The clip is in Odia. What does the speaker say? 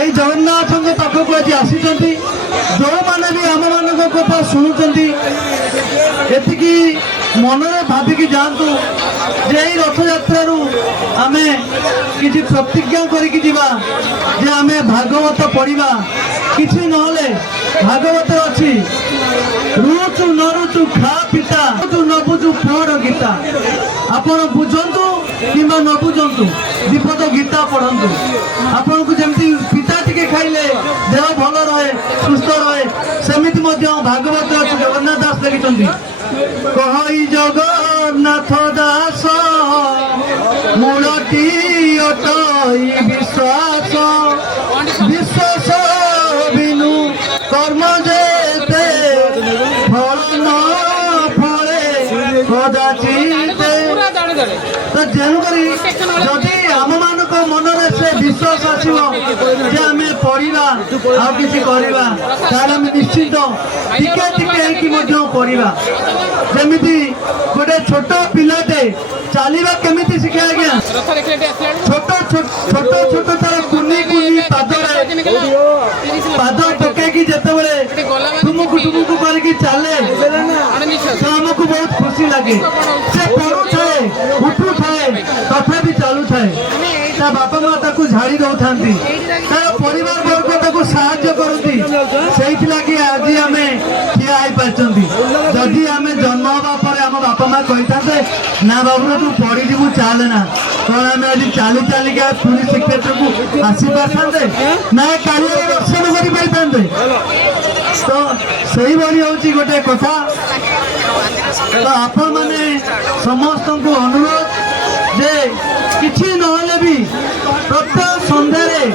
এই ଜଗନ୍ନାଥଙ୍କ ପାଖକୁ ଆଜି ଆସିଛନ୍ତି। ଯେଉଁମାନେ ବି ଆମମାନଙ୍କ କଥା ଶୁଣୁଛନ୍ତି ଏତିକି ମନରେ ଭାବିକି ଯାଆନ୍ତୁ ଯେ ଏଇ ରଥଯାତ୍ରାରୁ ଆମେ କିଛି ପ୍ରତିଜ୍ଞା କରିକି ଯିବା ଯେ ଆମେ ଭାଗବତ ପଢ଼ିବା। କିଛି ନହେଲେ ଭାଗବତ ଅଛି, ରୁଚୁ ନ ରୁଚୁ ଖା ପିତା, ବୁଝୁ ନ ବୁଝୁ ପଢ଼ ଗୀତା। ଆପଣ ବୁଝନ୍ତୁ କିମ୍ବା ନ ବୁଝନ୍ତୁ ଦୀପଦ ଗୀତା ପଢ଼ନ୍ତୁ। ଆପଣଙ୍କୁ ଯେମିତି ପିତା ଟିକେ ଖାଇଲେ ଦେହ ଭଲ ରହେ, ସୁସ୍ଥ ରହେ, ସେମିତି ମଧ୍ୟ ଭାଗବତ ଅଛି। ଜଗନ୍ନାଥ ଦାସ ଲେଖିଛନ୍ତି, କହଇ ଜଗନ୍ନାଥ ଦାସ ମୂଳଟି ଅଟଇ ବିଶ୍ୱାସ, ବିଶ୍ୱାସ ବିନୁ କର୍ମ ଯେତେ ଫଳ ନ ଫଳେ କଦାଚିତେ। ତ ତେଣୁକରି ଯଦି ଆମମାନଙ୍କ ମନରେ ସେ ବିଶ୍ୱାସ ଆସିବ ଯେ ଆମେ ପଢ଼ିବା ଆଉ କିଛି କରିବା, ତାହେଲେ ଆମେ ନିଶ୍ଚିତ ଟିକେ ଟିକେ ହେଇକି ମଧ୍ୟ ପଢ଼ିବା। ଯେମିତି ଗୋଟେ ଛୋଟ ପିଲାଟେ ଚାଲିବା କେମିତି ଶିଖେ ଆଜ୍ଞା? ଛୋଟ ଛୋଟ ଛୋଟ ତାର କୁନି କୁନି ପାଦରେ ପାଦ ପକେଇକି ଯେତେବେଳେ ଟୁମୁକୁ ଟୁମୁକୁ କରିକି ଚାଲେ ତ ଆମକୁ ବହୁତ ଖୁସି ଲାଗେ। ସେ ପଢୁଥାଏ, ଉଠୁଥାଏ, ତଥାପି ଚାଲୁଥାଏ। ତା ବାପା ମା ତାକୁ ଝାଡ଼ି ଦଉଥାନ୍ତି, ତାର ପରିବାର ବର୍ଗ ତାକୁ ସାହାଯ୍ୟ କରନ୍ତି। ସେଇଥିଲାଗି ଆଜି ଆମେ ଠିଆ ହେଇପାରିଛନ୍ତି। ଯଦି ଆମେ ଜନ୍ମ ହେବା ପରେ ଆମ ବାପା ମା କହିଥାନ୍ତେ ନା ବାବୁର ତୁ ପଢିଯିବୁ ଚାଲେ ନା, କଣ ଆମେ ଆଜି ଚାଲି ଚାଲିକା ପୁରୀ ଶ୍ରୀକ୍ଷେତ୍ରକୁ ଆସିପାରିଥାନ୍ତେ ନା କାଳିଆର ଦର୍ଶନ କରିପାରିଥାନ୍ତେ? ତ ସେଇଭଳି ହଉଛି ଗୋଟେ କଥା। ତ ଆପଣମାନେ ସମସ୍ତଙ୍କୁ ଅନୁରୋଧ ଯେ କିଛି ନହେଲେ ବି ପ୍ରତ୍ୟେକ ସନ୍ଧ୍ୟାରେ